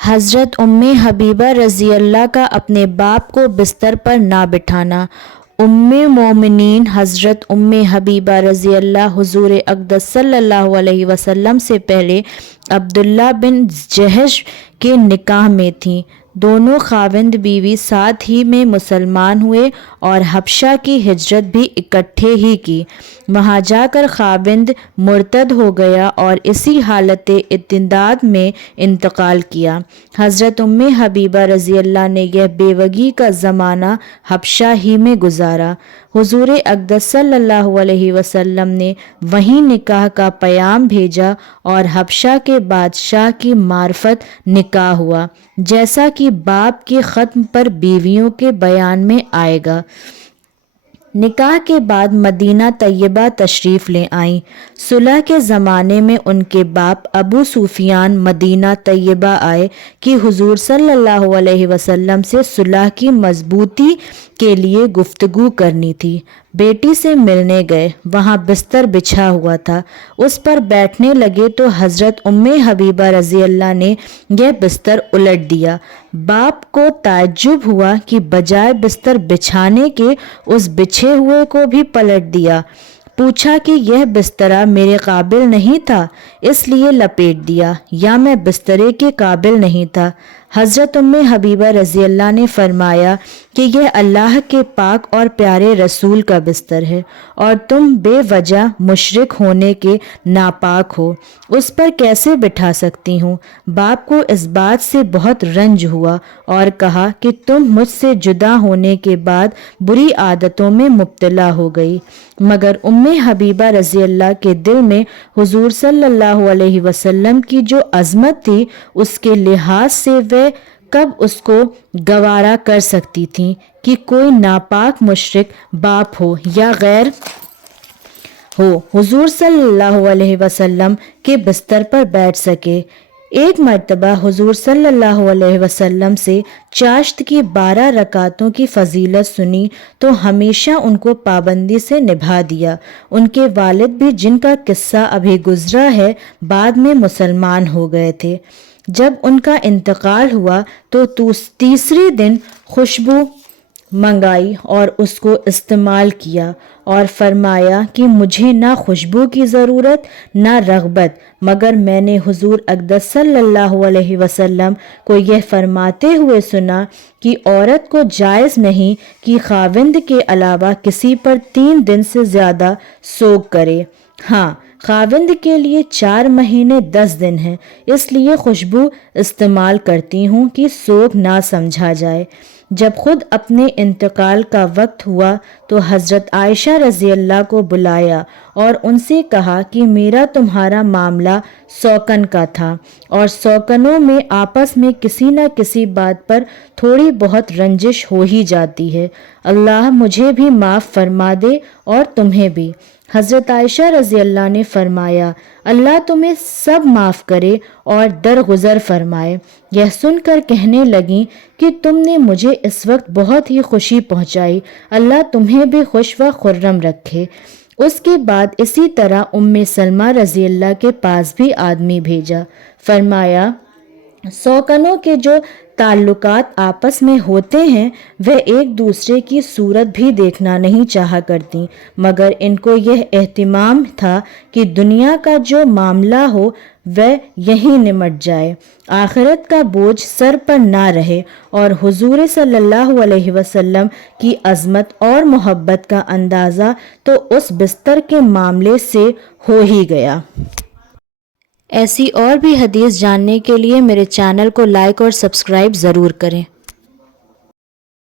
حضرت हबीबा रज़ी अल्लाह का अपने बाप को बिस्तर पर ना बिठाना। मोमिनीन हज़रत हबीबा रज़ी अल्लाह हुज़ूर अक़दस सल्लल्लाहु अलैहि वसल्लम से पहले अब्दुल्ला बिन जहश के निकाह में थीं। दोनों खाविंद बीवी साथ ही में मुसलमान हुए और हबशा की हिजरत भी इकट्ठे ही की। वहाँ जाकर खाविंद मुर्तद हो गया और इसी हालत इत्तिदाद में इंतकाल किया। हज़रत हबीबा रज़ी अल्लाह ने यह बेवगी का ज़माना हबशा ही में गुजारा। हुज़ूर अक़दस सल्लल्लाहु अलैहि वसल्लम ने वहीं निकाह का पैगाम भेजा और हबशा के बादशाह की मार्फत निकाह हुआ, जैसा कि बाप के ख़त्म पर बीवियों के बयान में आएगा। निकाह के बाद मदीना तैयबा तशरीफ़ ले आईं। सुलह के ज़माने में उनके बाप अबू सुफियान मदीना तैयबा आए कि हुज़ूर सल्लल्लाहु अलैहि वसल्लम से सुलह की मजबूती के लिए गुफ्तगू करनी थी। बेटी से मिलने गए, वहाँ बिस्तर बिछा हुआ था, उस पर बैठने लगे तो हज़रत हबीबा रज़ी अल्लाह ने यह बिस्तर उलट दिया। बाप को ताज्जुब हुआ कि बजाय बिस्तर बिछाने के उस बिछे हुए को भी पलट दिया। पूछा कि यह बिस्तरा मेरे काबिल नहीं था इसलिए लपेट दिया, या मैं बिस्तरे के काबिल नहीं था। हज़रत हबीबा रज़ी अल्लाह ने फरमाया कि यह अल्लाह के पाक और प्यारे रसूल का बिस्तर है और तुम बेवजह मुशरिक होने के नापाक हो, उस पर कैसे बिठा सकती हूँ। बाप को इस बात से बहुत रंज हुआ और कहा कि तुम मुझसे जुदा होने के बाद बुरी आदतों में मुब्तला हो गई। मगर हबीबा रज़ी अल्लाह के दिल में हुज़ूर सल्लल्लाहु अलैहि वसल्लम की जो अज़मत थी, उसके लिहाज से वे कब उसको गवारा कर सकती थीं कि कोई नापाक मुशरिक बाप हो या गैर हो हुज़ूर सल्लल्लाहु अलैहि वसल्लम के बिस्तर पर बैठ सके। एक मर्तबा हुज़ूर सल्लल्लाहु अलैहि वसल्लम से चाश्त की 12 रकातों की फजीलत सुनी तो हमेशा उनको पाबंदी से निभा दिया। उनके वालिद भी, जिनका किस्सा अभी गुजरा है, बाद में मुसलमान हो गए थे। जब उनका इंतकाल हुआ तो तीसरे दिन खुशबू मंगाई और उसको इस्तेमाल किया और फरमाया कि मुझे ना खुशबू की ज़रूरत ना रग़बत, मगर मैंने हुज़ूर अक़दस सल्लल्लाहु अलैहि वसल्लम को यह फरमाते हुए सुना कि औरत को जायज़ नहीं कि खाविंद के अलावा किसी पर 3 दिन से ज़्यादा सोग करे। हाँ, खाविंद के लिए 4 महीने 10 दिन हैं, इसलिए खुशबू इस्तेमाल करती हूँ कि सोग ना समझा जाए। जब खुद अपने इंतकाल का वक्त हुआ तो हज़रत आयशा रज़ी अल्लाह को बुलाया और उनसे कहा कि मेरा तुम्हारा मामला सौकन का था और सौकनों में आपस में किसी न किसी बात पर थोड़ी बहुत रंजिश हो ही जाती है। अल्लाह मुझे भी माफ़ फरमा दे और तुम्हें भी। हज़रत आयशा रज़ी अल्लाह ने फरमाया, अल्लाह तुम्हें सब माफ़ करे और दरगुजर फरमाए। यह सुनकर कहने लगी कि तुमने मुझे इस वक्त बहुत ही खुशी पहुंचाई, अल्लाह तुम्हें भी खुश व खुर्रम रखे। उसके बाद इसी तरह उम्मे सलमा रज़ी अल्लाह के पास भी आदमी भेजा। फरमाया, सौकनों के जो ताल्लुकात आपस में होते हैं वह एक दूसरे की सूरत भी देखना नहीं चाहा करती, मगर इनको यह एहतिमाम था कि दुनिया का जो मामला हो वह यहीं निमट जाए, आखिरत का बोझ सर पर ना रहे। और हुजूर सल्लल्लाहु अलैहि वसल्लम की अज़मत और मोहब्बत का अंदाज़ा तो उस बिस्तर के मामले से हो ही गया। ऐसी और भी हदीस जानने के लिए मेरे चैनल को लाइक और सब्सक्राइब ज़रूर करें।